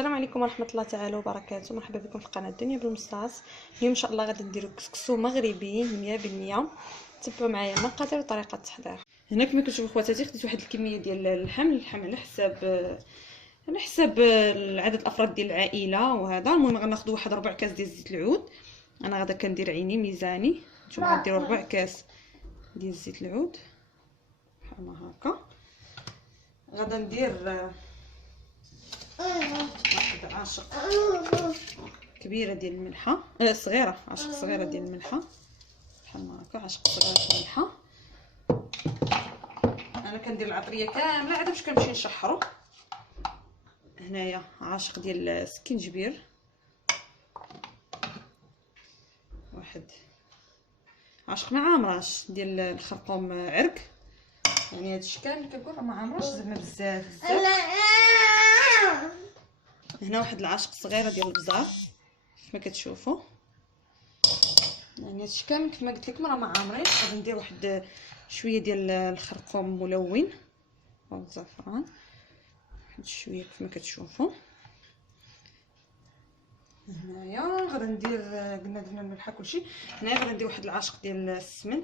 السلام عليكم ورحمه الله تعالى وبركاته. مرحبا بكم في قناه الدنيا بالمستعص. اليوم ان شاء الله غادي نديرو كسكسو مغربي 100%. تبعوا معايا المقادير وطريقه التحضير. هنا كما كتشوفوا خواتاتي خديت واحد الكميه ديال اللحم على حساب عدد الافراد ديال العائله. وهذا المهم غناخذوا واحد ربع كاس ديال زيت العود. انا غادا كندير عيني ميزاني، نتوما غديروا ربع كاس ديال زيت العود بحال ما هكا. غادا ندير واحد عاشق كبيره ديال الملحه، صغيره، عاشق صغيره ديال الملحه بحال ما هكا، عاشق صغيره ديال الملحه. انا كندير العطريه كامله عاد باش كنمشي نشحرو. هنايا عاشق ديال السكينجبير، واحد عاشق ما عامراش ديال الخرقوم عرق، يعني هادشي كامل كنقول ما عامراش زعما بزاف. هنا واحد العاشق صغيره ديال البزار كما كتشوفوا، يعني هادشي كامل كما قلت لكم راه ما عامرين. غادي ندير واحد شويه ديال الخرقوم ملون والزعفران، واحد شويه كما كتشوفوا. هنايا غادي ندير قلنا درنا الملحه كلشي. هنايا غادي ندير واحد العاشق ديال السمن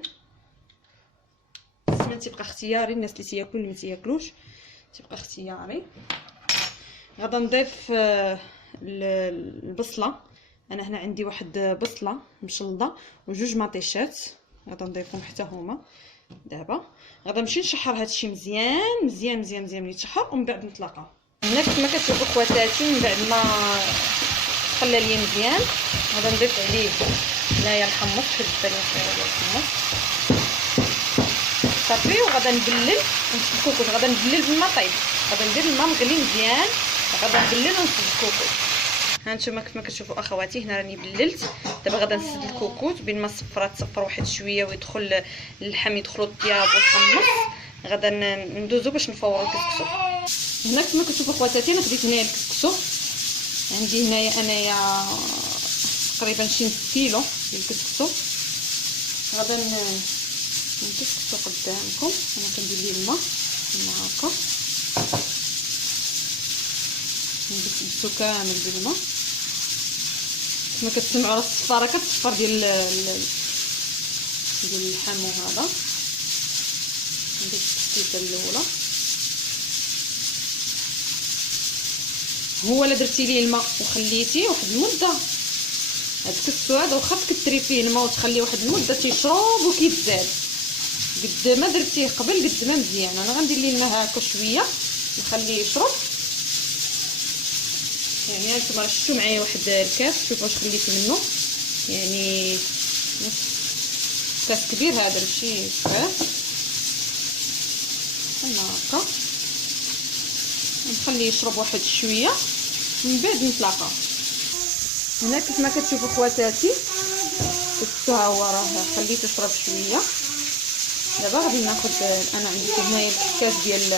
تيبقى اختياري، الناس اللي تياكلوا اللي ما تياكلوش تيبقى اختياري. غادا نضيف البصله. انا هنا عندي واحد بصله مشلضه وجوج مطيشات، غادا نضيفهم حتى هما. دابا غادا نمشي نشحر هادشي مزيان مزيان مزيان مزيان ملي يتشحر ومن بعد نطلقوا. هنا كما كتشوفوا خواتاتي من بعد ما خلى ليا مزيان غادا نضيف عليه هنايا الحمص، واحد الدانيه صغيره ديال الحمص صافي. وغادا نبلل الكوكوط، غادا نبلل بالماء طايب، غادا ندير الماء مغلي مزيان، غادا نبلل ونسد الكوكوط. ها نتوما كما كتشوفوا اخواتي هنا راني بللت. دابا غادا نسد الكوكوط بين ما تصفر واحد شويه ويدخل اللحم، يدخلوا الطياب والحمص. غادا ندوزو باش نفورو الكسكسو. هنا كما كتشوفوا خواتاتي انا خديت هنايا الكسكسو، عندي هنايا انايا تقريبا شي نص كيلو ديال الكسكسو. غادا نكسكسو قدامكم. انا كندير ليه الماء كما هكا، نكسكسو كامل بالماء كما كتسمعوا راه الصفاره كتصفر ديال اللحم. وهذا ندير التسكيسه الاولى. هو الا درتي ليه الماء وخليتيه واحد المده، هاد الكسكسو هذا واخا تكثري فيه الماء وتخليه واحد المده تيشرب وكيتزاد. قد ما درتيه قبل قد ما مزيان. انا غندير ليه الماء هكا شويه نخليه يشرب. يعني هانتوما راه شفتوا معايا واحد الكاس، شوفوا واش خليت منه، يعني نص كاس كبير هذا ماشي صغير بحال هكا. نخليه يشرب واحد شويه من بعد نطلقه. هنا كيف كتشوفوا خواتاتي الكسكسو ها هو راه خليته يشرب شويه. دابا غادي ناخذ، انا عندي هنايا كاس ديال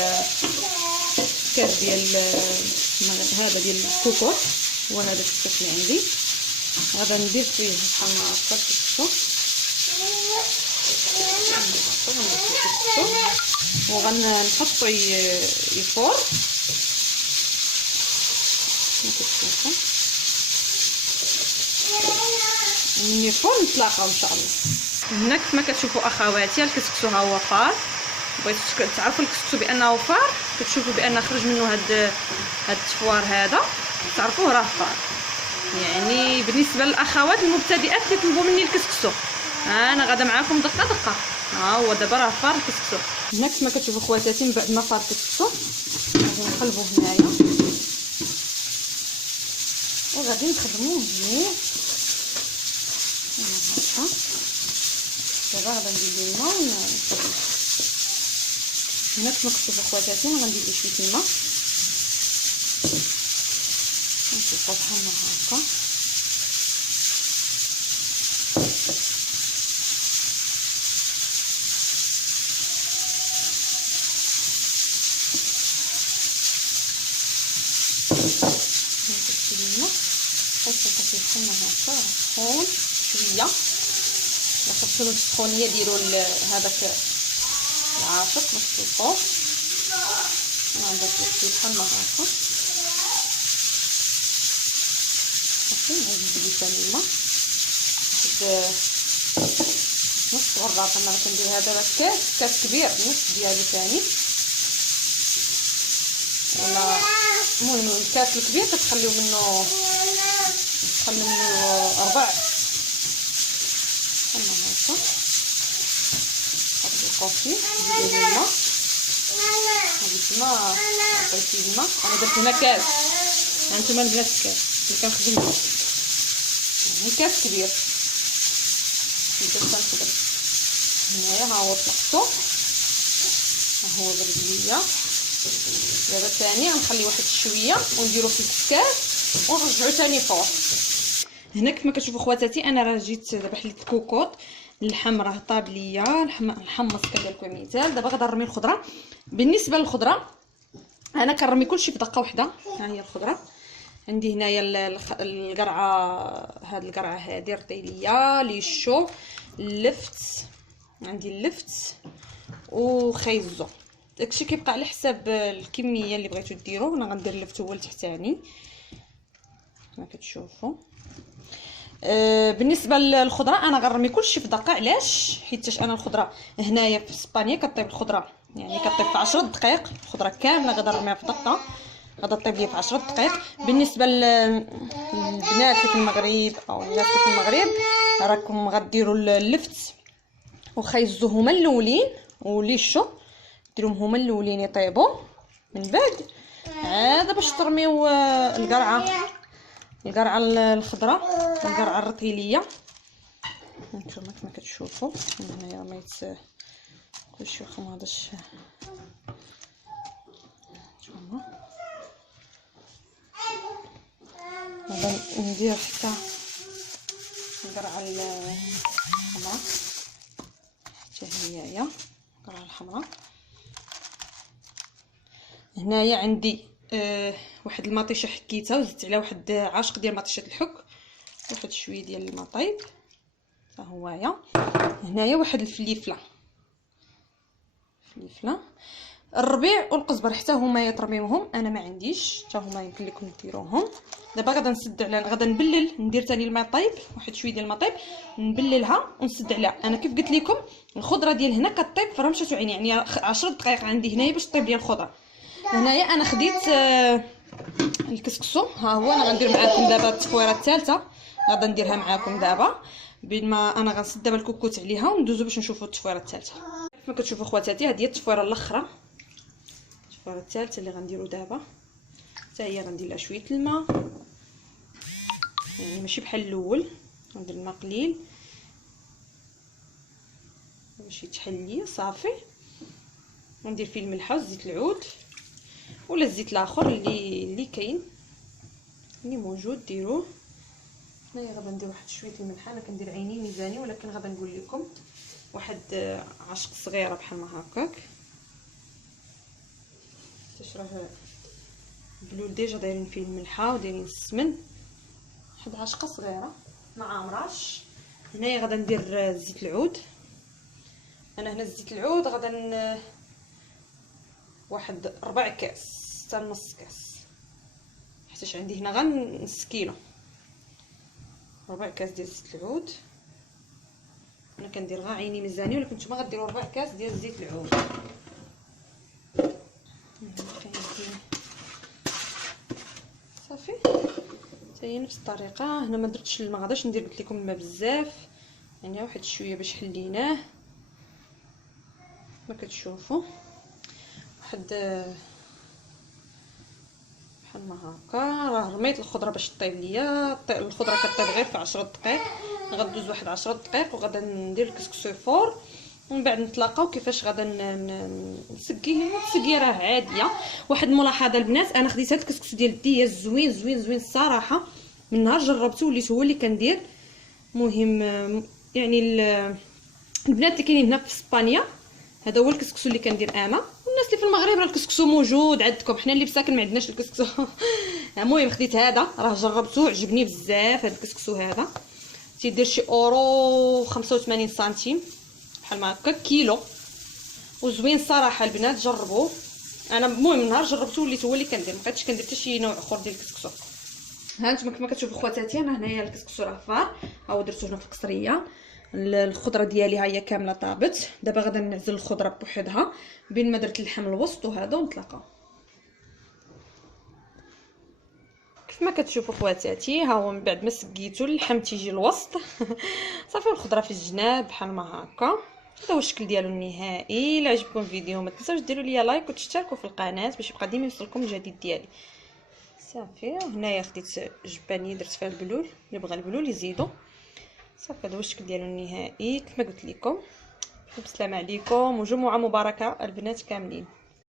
هذا ديال الكوكوط، وهذا الكسكس اللي عندي. غادا ندير فيه بحال هكا الكسكسو وغنحطو يفور كما كتشوفوا. من يفور نتلاقاو ان شاء الله. هنا كما كتشوفوا اخواتي الكسكسو ها هو فار. بغيتو تعرفوا الكسكسو بانه فار، كتشوفوا بان خرج منه هاد التفوار هذا، تعرفوه راه فار. يعني بالنسبه للاخوات المبتدئات اللي طلبوا مني الكسكسو، انا غادا معاكم دقه دقه. ها هو دابا راه فار الكسكسو. هنا كما كتشوفوا خواتاتي من بعد ما فار الكسكسو غادي نقلبوه هنايا وغادي نخدموه مزيان هكا. دابا غادا ندير ليه الماء ونخدمو. هنا كما كتشوفوا خواتاتي انا غندير ليه شويه الماء نشوفو بحال هكا. سخون شويه، خصو السخونيه ديروا هذاك العاشق ما تطلقوش. انا درت شي بحال هكا صافي نزيد ليه ثاني الماء نص غرافه. انا كندير هذا كاس كبير نص ديالو ثاني، ولا المهم الكاس الكبير كتخليو منه 4 كما هكا. هاد الكوفي نزيدو الماء، هادي الماء عطيتي الماء. انا درت هنا كاس، هانتوما البنات الكاس اللي كنخدم به يعني كاس كبير اللي كنخدم هنايا. ها هو طلقتو، ها هو برد ليا. دابا ثاني غنخلي واحد شويه ونديرو في الكاس ونرجعو ثاني فوق. هنا كيف ما كتشوفوا خواتاتي انا راه جيت دابا حليت الكوكوط، اللحم راه طاب ليا، الحمص كذلك مثال. دابا غادي نرمي الخضره. بالنسبه للخضره انا كنرمي كلشي في دقه واحده. ها هي الخضره عندي هنايا القرعه، هاد القرعه هادي رطيليه ليشو، اللفت عندي اللفت وخيزو. داكشي كيبقى على حساب الكميه اللي بغيتو ديروا. انا غندير اللفت هو التحتاني كما كتشوفوا. بالنسبه للخضره انا غنرمي كلشي في دقه. علاش؟ حيت انا الخضره هنايا في اسبانيا كطيب الخضره يعني كطيب في 10 دقائق. الخضره كامله غادي نرميها في دقه، غادي طيب ليا في 10 دقائق. بالنسبه للبنات اللي في المغرب او الناس اللي في المغرب راكم غديروا اللفت وخيزو هما الاولين وليشو، ديروهم هما الاولين يطيبوا، من بعد عاد باش ترميو القرعه الخضراء والقرعه الرطيليه. هانتوما كما كتشوفوا هنايا رميت كلشي واخا ما غاديش. هانتوما غادي ندير حتى القرعه الحمراء حتى هي القرعه الحمراء. هنايا عندي واحد المطيشه حكيتها وزدت عليها واحد عاشق ديال مطيشه الحك، واحد شويه ديال المطيب ها هويا. هنايا واحد الفليفله الربيع والقزبر حتى هما يترميوهم، انا ما عنديش حتى هما يمكن لكم ديروهم. دابا غادا نسد على غادا نبلل، ندير ثاني الماء طيب واحد شويه ديال الماء طيب نبللها ونسد عليها. انا كيف قلت لكم الخضره ديال هنا كطيب في رمشه عين يعني 10 دقائق عندي هنايا باش طيب لي الخضره. هنايا انا خديت الكسكسو، ها هو انا غندير معكم دابا التفويره الثالثه غادا نديرها معكم دابا. بين ما انا غنسد دابا الكوكوت عليها وندوزو باش نشوفوا التفويره الثالثه. كما كتشوفوا خواتاتي هذه هي التفويره الاخرى، التفويره الثالثه اللي غنديرو دابا. حتى هي غندير لها شويه الماء يعني ماشي بحال الاول، غندير الماء قليل باش يتحل ليا صافي. وندير فيه الملحه وزيت العود ولا الزيت الاخر اللي كاين اللي موجود ديروه. هنايا غادا ندير واحد شويه الملحه، انا كندير عيني ميزاني ولكن غادا نقول لكم واحد عشق صغيره بحال ما هكاك، حيت راه البلول ديجا دايرين فيه الملحه ودايرين السمن، واحد عشقه صغيره ما عامراش. هنايا غادا ندير زيت العود. انا هنا زيت العود غادا واحد 4 كاس حتى نص كاس، حيت عندي هنا غير نص كيلو. 4 كاس ديال زيت العود. انا كندير غير عيني ميزاني ولكن نتوما غديروا 4 كاس ديال زيت العود. صافي حتى هي نفس الطريقه. هنا ما درتش الماء، غاداش ندير قلت لكم الماء بزاف يعني واحد شويه باش حليناه ما كتشوفوا. واحد بحال ما هكا. راه رميت الخضره باش طيب ليا. الخضره كطيب غير في 10 دقائق، غدوز واحد 10 دقائق وغادا ندير الكسكسو فور ومن بعد نتلاقاو كيفاش غادا نسقيه راه عاديه. واحد الملاحظه البنات، انا خديت هاد الكسكسو ديال الدياز زوين زوين زوين الصراحه. من نهار جربته وليت هو اللي كندير. مهم يعني البنات اللي كاينين هنا في اسبانيا هذا هو الكسكسو اللي كندير انا. والناس اللي في المغرب راه الكسكسو موجود عندكم، حنا اللي بساكن ما عندناش الكسكسو. المهم خديت هذا راه جربته عجبني بزاف. هذا الكسكسو هذا تيدير شي اورو 85 سنتيم بحال ما هكا كيلو، وزوين صراحه البنات جربوه. انا المهم نهار جربته وليت هو اللي كندير، ما بقيتش كندير حتى شي نوع اخر ديال الكسكسو. ها نتوما كما كتشوفوا خواتاتي، انا هنايا الكسكسو راه فار، ها هو درتو هنا في القصريه. الخضره ديالي ها هي كامله طابت. دابا غادا نعزل الخضره بوحدها بين ما درت اللحم الوسط وهذا ونطلقوا. كيف ما كتشوفوا خواتاتي، ها هو من بعد ما سقيتو اللحم تيجي الوسط صافي الخضره في الجناب بحال ما هكا. هذا هو الشكل ديالو النهائي. الا عجبكم الفيديو ما تنساوش ديروا لي لايك وتشتركوا في القناه باش يبقى ديما يوصلكم الجديد ديالي. صافي هنايا خديت جبانيه درت فيها البلول، اللي بغى البلول يزيدوا. صافي هذا هو الشكل ديالو النهائي كما قلت لكم. بسلام عليكم وجمعه مباركه البنات كاملين.